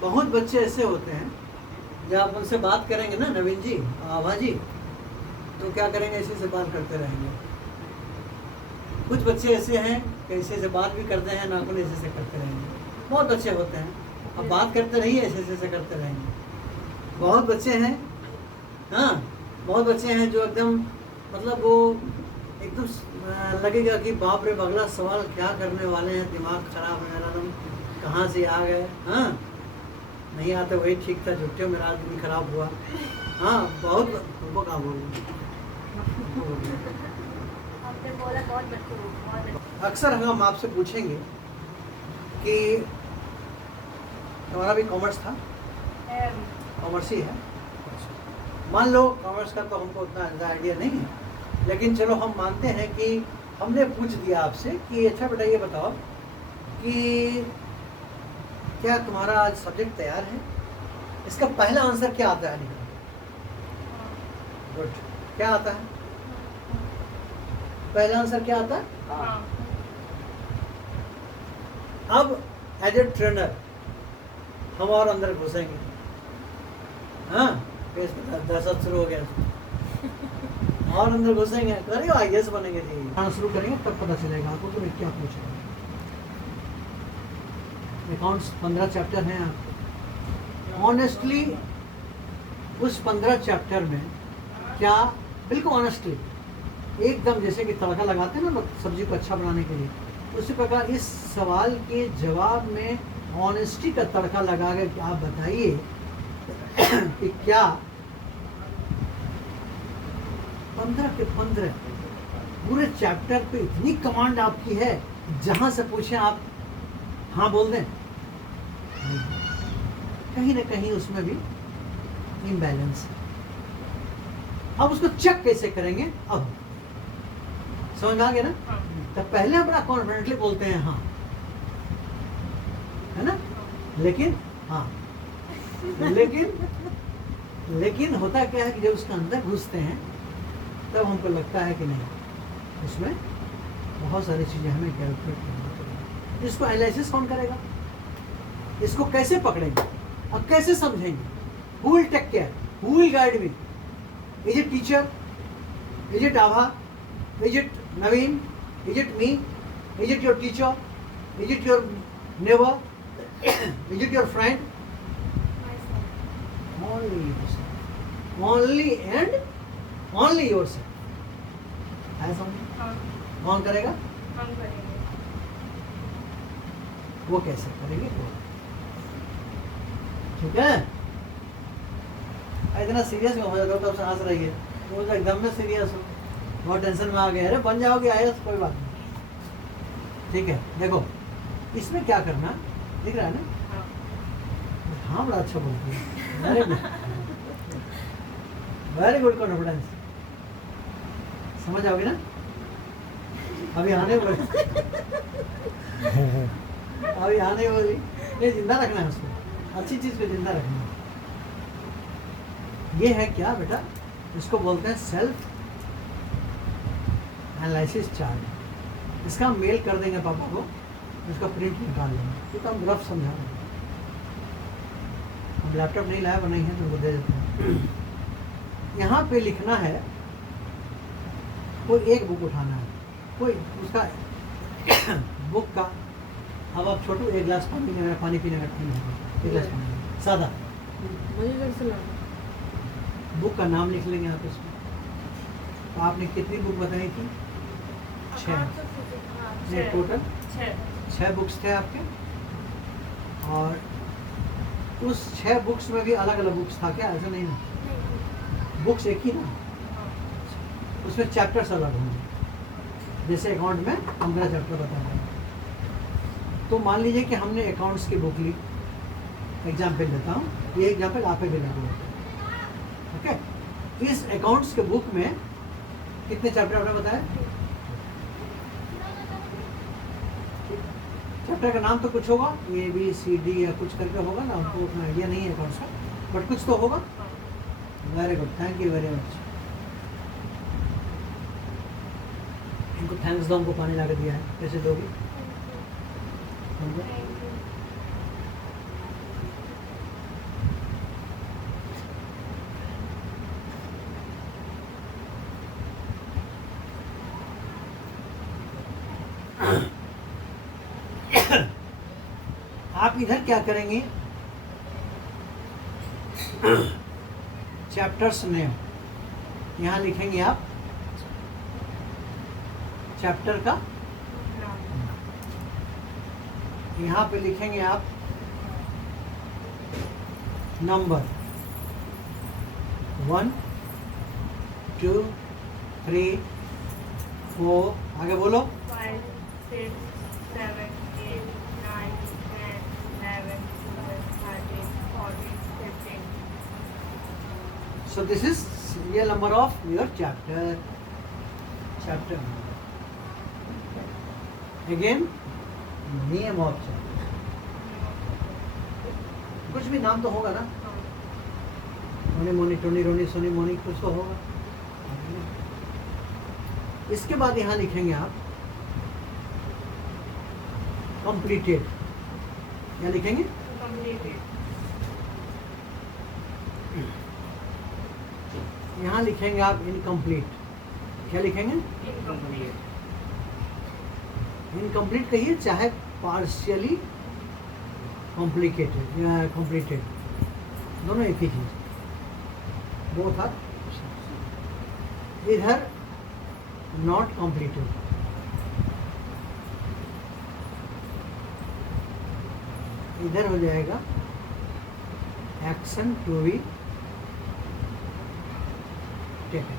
बहुत बच्चे ऐसे होते हैं जब आप उनसे बात करेंगे ना, नवीन जी, आभा जी, तो क्या करेंगे, ऐसे से बात करते रहेंगे। कुछ बच्चे ऐसे हैं कि ऐसे से बात भी करते हैं, नाखून ऐसे से करते रहेंगे। बहुत बच्चे होते हैं, अब बात करते रहिए, ऐसे से करते रहेंगे। बहुत बच्चे हैं, हाँ, बहुत बच्चे हैं जो एकदम मतलब वो एकदम लगेगा कि बाप रे, अगला सवाल क्या करने वाले हैं, दिमाग खराब है मेरा, एकदम कहाँ से आ गए। हाँ, नहीं आते वही ठीक था, झुट्टे मेरा आज दिन खराब हुआ। हाँ, बहुत तुमको कहाँ बोल अक्सर हम आपसे पूछेंगे कि तुम्हारा भी कॉमर्स था, कॉमर्स ही है। मान लो कॉमर्स का तो हमको उतना आइडिया नहीं है, लेकिन चलो हम मानते हैं कि हमने पूछ दिया आपसे कि अच्छा बेटा ये बताओ कि क्या तुम्हारा आज सब्जेक्ट तैयार है। इसका पहला आंसर क्या आता है? गुड, क्या आता है? पहला आंसर क्या आता है? हाँ। अब एज ए ट्रेनर हम और अंदर घुसेंगे। हाँ, दहशत शुरू हो गया और अंदर घुसेंगे, अरे आईएएस बनेंगे जी। खाना शुरू करेंगे तब पता चलेगा आपको कि मैं क्या पूछ रहा हूँ। अकाउंट्स 15 चैप्टर हैं आपको। ऑनेस्टली उस 15 चैप्टर में क्या, बिल्कुल ऑनेस्टली, एकदम जैसे कि तड़का लगाते हैं ना लोग सब्जी को अच्छा बनाने के लिए, उसी प्रकार इस सवाल के जवाब में ऑनेस्टी का तड़का लगा कर आप बताइए कि क्या 15 के 15 पूरे चैप्टर पे इतनी कमांड आपकी है, जहां से पूछे आप हाँ बोल दें। कहीं ना कहीं उसमें भी इम्बैलेंस है। अब उसको चेक कैसे करेंगे? अब समझ में आ गया ना? तो पहले अपना कॉन्फिडेंटली बोलते हैं हाँ, है ना, लेकिन हाँ, लेकिन होता क्या है कि जब उसके अंदर घुसते हैं तब हमको लगता है कि नहीं, उसमें बहुत सारी चीजें हमें कैलकुलेट करनी पड़ेगी। इसको एनालिसिस कौन करेगा? इसको कैसे पकड़ेंगे और कैसे समझेंगे? Who will take care, who will guide me? Is it teacher, is it Abha, is it Naveen, is it me, is it your teacher, is it your neighbour, is it your friend? only yourself, only and only yourself। ऐसा कौन करेगा? हम करेंगे। वो कैसे करेंगे? ठीक है, इतना सीरियस हो जाता तब से हंस रही है, वो तो एकदम में सीरियस हो, बहुत टेंशन में आ गया। अरे बन जाओगे आईएएस, कोई बात नहीं। ठीक है, देखो इसमें क्या करना दिख रहा है ना? हाँ, बड़ा अच्छा बोलती है, very good, very good confidence. समझ आओगे ना? अभी आने वाली, अभी आने वाली, ये जिंदा रखना है उसको, अच्छी चीज को जिंदा रखना है। ये है क्या बेटा? इसको बोलते हैं सेल्फ एनालिसिस चार्ट। इसका हम मेल कर देंगे पापा को, इसका प्रिंट निकाल लेंगे, तो हम रफ समझा देंगे। हम लैपटॉप नहीं लाया, बनाई है, तो दे देते हैं। यहाँ पे लिखना है, कोई एक बुक उठाना है, कोई उसका बुक का। अब आप छोटू एक गिलास पानी में, पानी पीने का टाइम है, एक गिलास पानी सादा, बुक का नाम लिख लेंगे आप इसमें। तो आपने कितनी बुक बताई थी? 6 टोटल 6 बुक्स थे आपके, और उस 6 बुक्स में भी अलग अलग बुक्स था क्या? ऐसा नहीं ना, बुक्स एक ही ना, उसमें चैप्टर्स अलग होंगे। जैसे अकाउंट में 15 चैप्टर बता रहे हैं, तो मान लीजिए कि हमने अकाउंट्स की बुक ली, एग्जाम्पल देता हूँ, ये एग्जाम्पल आप भी लागू होता है। ओके, इस अकाउंट्स के बुक में कितने चैप्टर आपने बताया? चैप्टर का नाम तो कुछ होगा, ABCD या कुछ करके होगा ना, हमको उतना आइडिया नहीं है अकाउंट्स का, बट कुछ तो होगा। Very good, thank you very much. इनको थैंक्स दो, हमको पानी ला के दिया है, कैसे दोगी? आप इधर क्या करेंगे, चैप्टर्स नेम यहाँ लिखेंगे आप, चैप्टर का यहाँ पे लिखेंगे आप नंबर 1 2 3 4, आगे बोलो 5 6 7 8 9 10 11 12 13 14 15. So this is serial number of your chapter. Again, name of chapter. कुछ भी नाम तो होगा ना, टोनी मोनी, टोनी रोनी, सोनी मोनी, कुछ तो होगा। इसके बाद यहाँ लिखेंगे आप completed, क्या लिखेंगे? Completed. यहाँ लिखेंगे आप इनकम्प्लीट, क्या लिखेंगे? Incomplete. इनकम्प्लीट कहिए, चाहे पार्शियली कॉम्प्लिकेटेड या कम्प्लीटेड, दोनों एक ही चीज, वो था। इधर नॉट कम्प्लीटेड, इधर हो जाएगा एक्शन टू बी टेकन।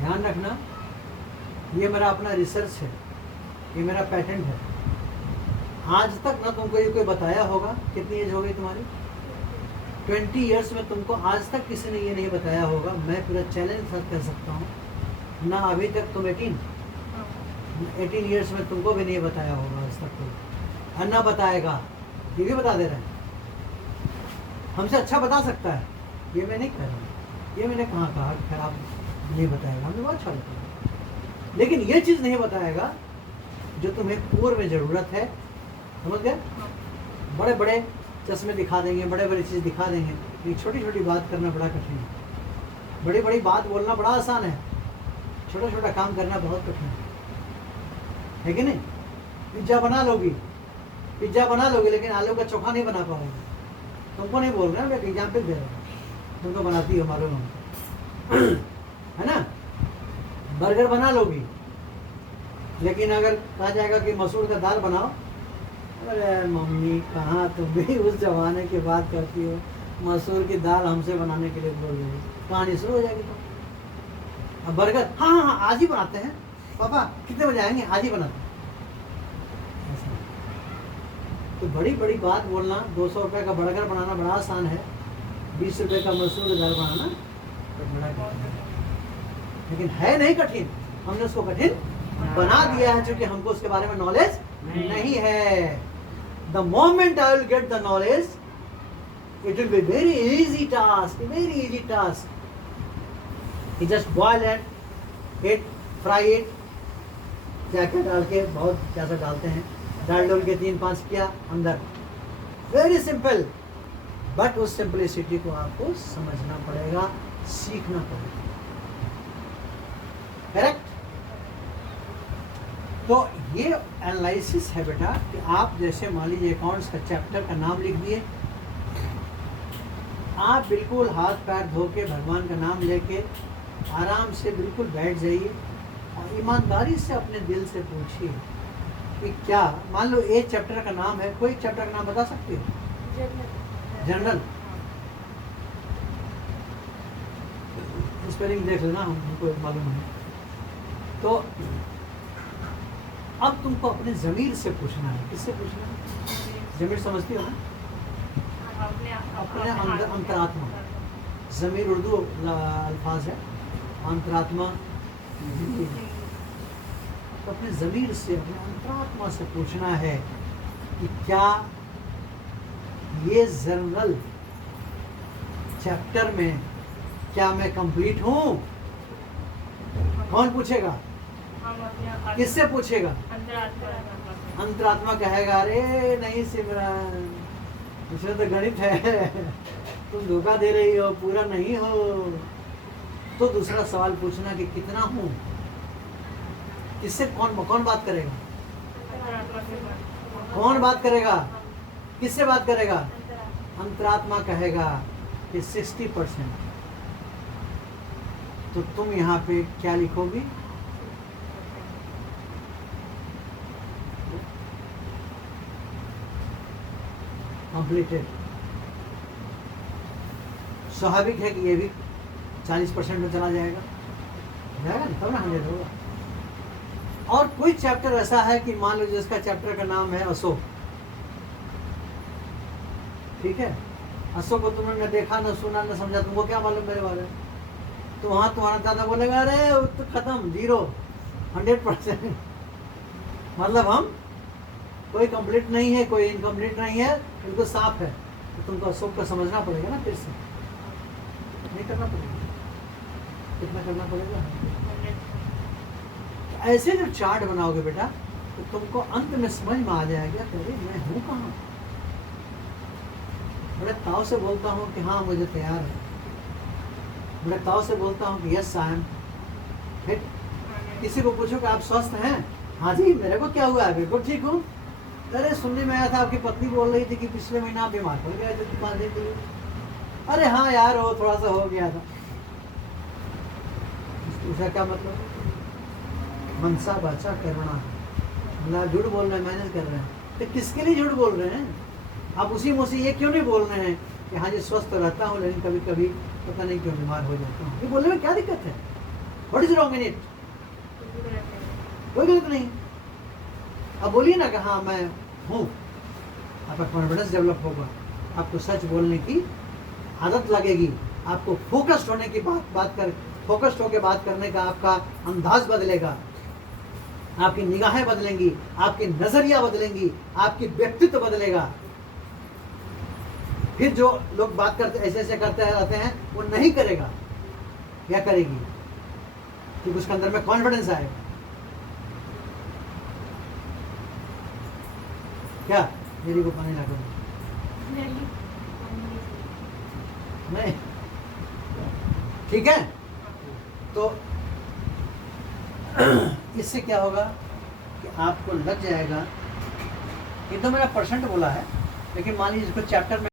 ध्यान रखना, ये मेरा अपना रिसर्च है, ये मेरा पैटेंट है। आज तक ना तुमको ये कोई बताया होगा, कितनी एज हो गई तुम्हारी? 20 इयर्स में तुमको आज तक किसी ने ये नहीं बताया होगा। मैं पूरा चैलेंज कर सकता हूँ ना, अभी तक तुम 18 इयर्स में तुमको भी नहीं बताया होगा आज तक कोई, और ना बताएगा, ये भी बता दे रहे हैं। हमसे अच्छा बता सकता है, ये मैं नहीं कह रहा हूँ, ये मैंने कहाँ कहा कि खराब नहीं बताएगा, हमें बहुत अच्छा बताएगा, लेकिन ये चीज़ नहीं बताएगा जो तुम्हें कोर में ज़रूरत है। समझ गए? बड़े बड़े चश्मे दिखा देंगे, बड़े बड़े चीज़ दिखा देंगे, ये छोटी छोटी बात करना बड़ा कठिन है। बड़ी बड़ी बात बोलना बड़ा आसान है, छोटा छोटा काम करना बहुत कठिन है कि नहीं? पिज्ज़ा बना लोगी, लेकिन आलू का चोखा नहीं बना पाओगे। तुमको नहीं बोल रहे, मैं एग्जाम्पल दे रहा हूँ, तुमको बनाती हो मालूम है ना। बर्गर बना लोगी, लेकिन अगर कहा जाएगा कि मसूर का दाल बनाओ, अरे मम्मी कहाँ, तुम भी उस जमाने की बात करती हो, मसूर की दाल हमसे बनाने के लिए बोल रही हो, कहानी शुरू हो जाएगी। तो अब बर्गर, हाँ आज ही बनाते हैं पापा, कितने बजे आएंगे, आज ही बनाते हैं। तो बड़ी बड़ी बात बोलना, 200 रुपये का बर्गर बनाना बड़ा आसान है, 20 रुपये का मसूर की दाल बनाना तो बड़ा कठिन है। लेकिन है नहीं कठिन, हमने उसको कठिन बना दिया है, क्योंकि हमको उसके बारे में नॉलेज नहीं है। The moment I will get the knowledge, it will be very easy task, you just boil it, fry it, क्या क्या डाल के, बहुत क्या सा डालते हैं, डाल के 3-5 किया अंदर, वेरी सिंपल। बट उस सिंपलिसिटी को आपको समझना पड़ेगा, सीखना पड़ेगा। करेक्ट? तो ये एनालिसिस है बेटा, कि आप जैसे मान लीजिए अकाउंट्स का चैप्टर का नाम लिख दिए, आप बिल्कुल हाथ पैर धो के भगवान का नाम लेके आराम से बिल्कुल बैठ जाइए और ईमानदारी से अपने दिल से पूछिए कि क्या, मान लो एक चैप्टर का नाम है, कोई चैप्टर का नाम बता सकते हो? जनरल। स्पेलिंग देख लेना, हमको मालूम है। तो अब तुमको अपने ज़मीर से पूछना है। किससे पूछना है? ज़मीर समझती हो ना? अपने अंतरात्मा। ज़मीर उर्दू अल्फाज है, अंतरात्मा। तो अपने ज़मीर से, अपने अंतरात्मा से पूछना है कि क्या ये जनरल चैप्टर में क्या मैं कंप्लीट हूँ? कौन पूछेगा? किससे पूछेगा? अंतरात्मा कहेगा, अरे नहीं सिमरन, इसमें तो गणित है, तुम धोखा दे रही हो, पूरा नहीं हो। तो दूसरा सवाल पूछना कि कितना हूँ, किससे कौन बात करेगा? अंतरात्मा से बात। कौन बात करेगा? किससे बात करेगा? अंतरात्मा कहेगा कि 60%। तो तुम यहाँ पे क्या लिखोगी? कंप्लीटेड। स्वाभाविक है कि ये भी 40% में चला जाएगा ना, तब ना 100 होगा। और कोई चैप्टर ऐसा है कि मान लो जिसका चैप्टर का नाम है अशोक, ठीक है, अशोक को तुमने न देखा न सुना न समझा, तुमको क्या मालूम मेरे बारे में? तो वहाँ तुम्हारा दादा बोलेगा अरे वो तो खत्म, 100%। मतलब हम कोई कंप्लीट नहीं है, कोई इनकम्प्लीट नहीं है, बिल्कुल साफ है। तो तुमको अशोक को समझना पड़ेगा ना, फिर से नहीं करना पड़ेगा। कितना करना पड़ेगा? ऐसे जब चार्ट बनाओगे बेटा तो तुमको अंत में समझ में आ जाएगा कि अरे मैं हूँ कहाँ। बड़े ताव से बोलता हूँ कि हाँ मुझे तैयार है, बड़े ताव से बोलता हूँ कि यस आई एम फिट। किसी को पूछो कि आप स्वस्थ हैं? हाँ जी, मेरे को क्या हुआ है, बिल्कुल ठीक हूँ। अरे सुनने में आया था आपकी पत्नी बोल रही थी कि पिछले महीना आप बीमार पड़ गए थे 5 दिन के लिए। अरे हाँ यार वो थोड़ा सा हो गया था। इसका क्या मतलब? मनसा बाचा करुणा, मतलब झूठ बोल रहे हैं, मैनेज कर रहे हैं। तो किसके लिए झूठ बोल रहे हैं? आप उसी मुँह से ये क्यों नहीं बोल रहे हैं कि हाँ जी स्वस्थ रहता हूँ लेकिन कभी कभी पता नहीं क्यों बीमार हो जाता हूँ? ये बोलने में क्या दिक्कत है? What is wrong in it? कोई गलत नहीं। अब बोलिए ना कि हाँ मैं हूँ, आपका कॉन्फिडेंस डेवलप होगा, आपको सच बोलने की आदत लगेगी, आपको फोकस्ड होने की फोकस्ड होकर बात करने का आपका अंदाज बदलेगा, आपकी निगाहें बदलेंगी, आपकी नजरिया बदलेंगी, आपकी व्यक्तित्व बदलेगा। फिर जो लोग बात करते ऐसे करते रहते हैं वो नहीं करेगा या करेगी, क्योंकि उसके अंदर में कॉन्फिडेंस आएगा। क्या मेरी को पानी लगा? नहीं, ठीक है। तो इससे क्या होगा कि आपको लग जाएगा, ये तो मेरा % बोला है, लेकिन मान लीजिए इसको चैप्टर में